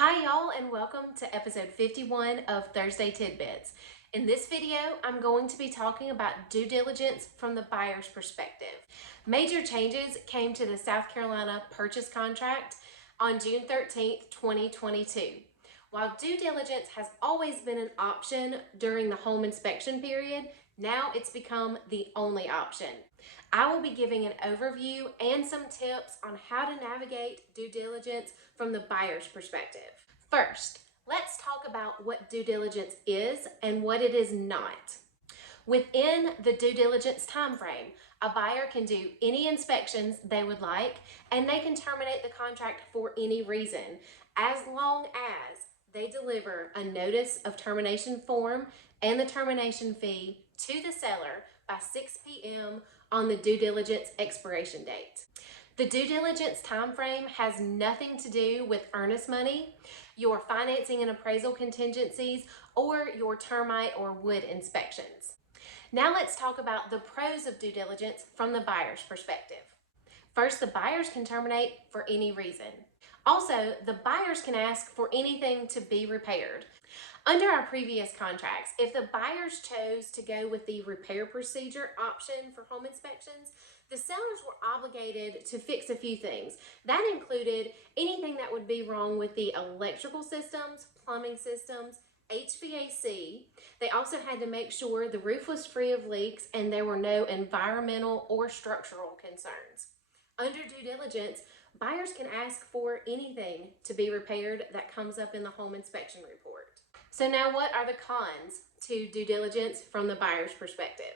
Hi y'all, and welcome to episode 51 of Thursday Tidbits. In this video, I'm going to be talking about due diligence from the buyer's perspective. Major changes came to the South Carolina purchase contract on June 13th, 2022. While due diligence has always been an option during the home inspection period, now it's become the only option. I will be giving an overview and some tips on how to navigate due diligence from the buyer's perspective. First, let's talk about what due diligence is and what it is not. Within the due diligence time frame, a buyer can do any inspections they would like, and they can terminate the contract for any reason, as long as they deliver a notice of termination form and the termination fee to the seller by 6 p.m. on the due diligence expiration date. The due diligence time frame has nothing to do with earnest money, your financing and appraisal contingencies, or your termite or wood inspections. Now let's talk about the pros of due diligence from the buyer's perspective. First, the buyers can terminate for any reason. Also, the buyers can ask for anything to be repaired. Under our previous contracts, if the buyers chose to go with the repair procedure option for home inspections, the sellers were obligated to fix a few things. That included anything that would be wrong with the electrical systems, plumbing systems, HVAC. They also had to make sure the roof was free of leaks and there were no environmental or structural concerns. Under due diligence, buyers can ask for anything to be repaired that comes up in the home inspection report. So now what are the cons to due diligence from the buyer's perspective?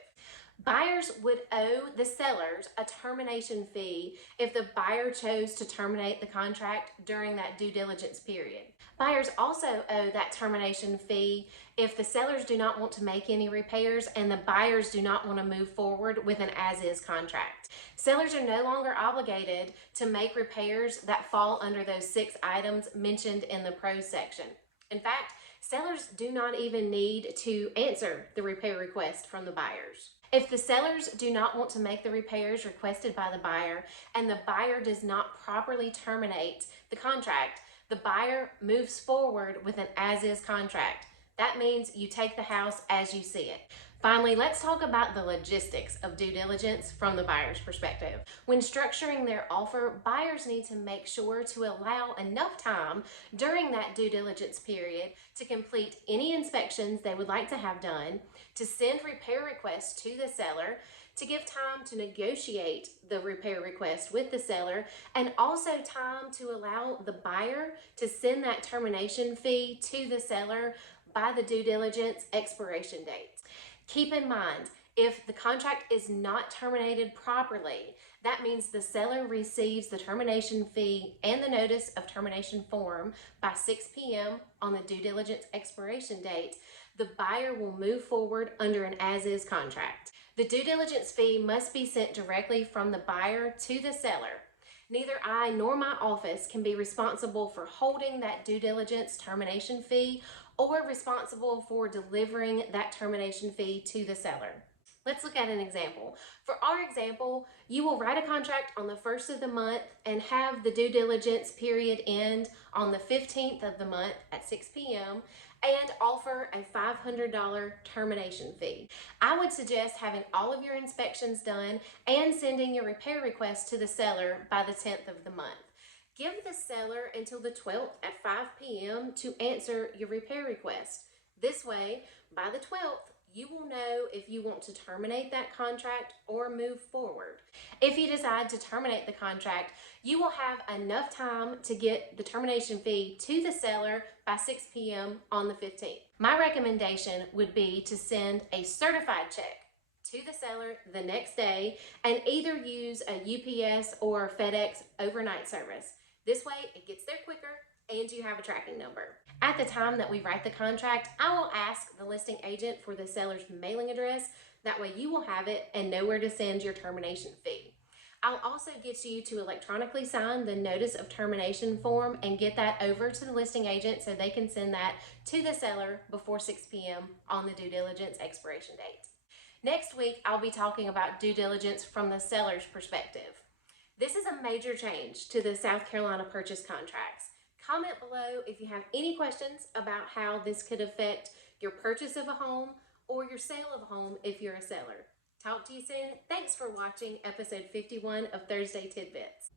Buyers would owe the sellers a termination fee if the buyer chose to terminate the contract during that due diligence period. Buyers also owe that termination fee if the sellers do not want to make any repairs and the buyers do not want to move forward with an as-is contract. Sellers are no longer obligated to make repairs that fall under those 6 items mentioned in the pros section. In fact, sellers do not even need to answer the repair request from the buyers. If the sellers do not want to make the repairs requested by the buyer and the buyer does not properly terminate the contract, the buyer moves forward with an as-is contract. That means you take the house as you see it. Finally, let's talk about the logistics of due diligence from the buyer's perspective. When structuring their offer, buyers need to make sure to allow enough time during that due diligence period to complete any inspections they would like to have done, to send repair requests to the seller, to give time to negotiate the repair request with the seller, and also time to allow the buyer to send that termination fee to the seller by the due diligence expiration date. Keep in mind, if the contract is not terminated properly, that means the seller receives the termination fee and the notice of termination form by 6 p.m. on the due diligence expiration date. The buyer will move forward under an as-is contract. The due diligence fee must be sent directly from the buyer to the seller. Neither I nor my office can be responsible for holding that due diligence termination fee or responsible for delivering that termination fee to the seller. Let's look at an example. For our example, you will write a contract on the 1st of the month and have the due diligence period end on the 15th of the month at 6 p.m. and offer a $500 termination fee. I would suggest having all of your inspections done and sending your repair request to the seller by the 10th of the month. Give the seller until the 12th at 5 p.m. to answer your repair request. This way, by the 12th, you will know if you want to terminate that contract or move forward. If you decide to terminate the contract, you will have enough time to get the termination fee to the seller by 6 p.m. on the 15th. My recommendation would be to send a certified check to the seller the next day and either use a UPS or FedEx overnight service. This way, it gets there quicker and you have a tracking number. At the time that we write the contract, I will ask the listing agent for the seller's mailing address. That way you will have it and know where to send your termination fee. I'll also get you to electronically sign the notice of termination form and get that over to the listing agent so they can send that to the seller before 6 p.m. on the due diligence expiration date. Next week, I'll be talking about due diligence from the seller's perspective. This is a major change to the South Carolina purchase contracts. Comment below if you have any questions about how this could affect your purchase of a home or your sale of a home if you're a seller. Talk to you soon. Thanks for watching episode 51 of Thursday Tidbits.